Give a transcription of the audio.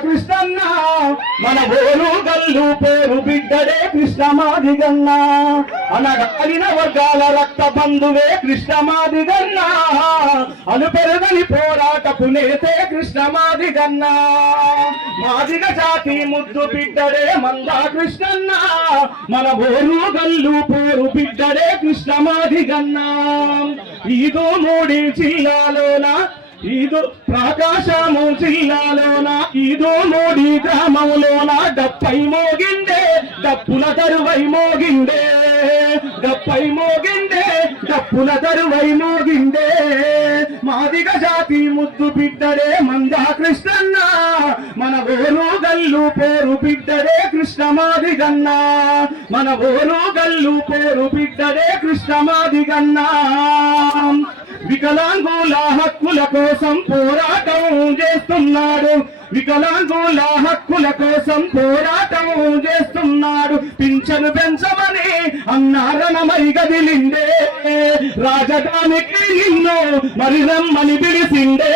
కృష్ణన్న మన బోలు గల్లు పేరు బిడ్డడే కృష్ణమాదిగన్న అనగాలిన వర్గాల రక్త బంధువే కృష్ణమాదిగన్న అనుపెరుగని పోరాటపు నేతే కృష్ణమాదిగన్న మాదిగ జాతి ముద్దు బిడ్డడే మందా కృష్ణన్న. మన బోలు గల్లు పేరు బిడ్డడే కృష్ణమాదిగన్న ఇదో మూడి జిల్లాలోన ఇదో ప్రకాశము జిల్లాలోన ఇదో మోడి గ్రామంలోన డప్పై మోగిండే డప్పుల తరువై మోగిండే డప్పై మోగిండే డప్పుల తరువై మోగిండే మాదిగ జాతి ముద్దు బిడ్డరే మందా కృష్ణన్న మన ఓరు గల్లు పేరు బిడ్డరే కృష్ణ మాదిగన్న మన ఓరు గల్లు పేరు బిడ్డరే కృష్ణ మాదిగన్నా వికలాంగుల హక్కుల కోసం పోరాటం చేస్తున్నాడు. వికలాంగుల హక్కుల కోసం పోరాటం చేస్తున్నాడు. పింఛను పెంచమని అన్నారణమై గదిలిండే. రాజధానికి నిన్ను మరి రమ్మని పిలిచిండే.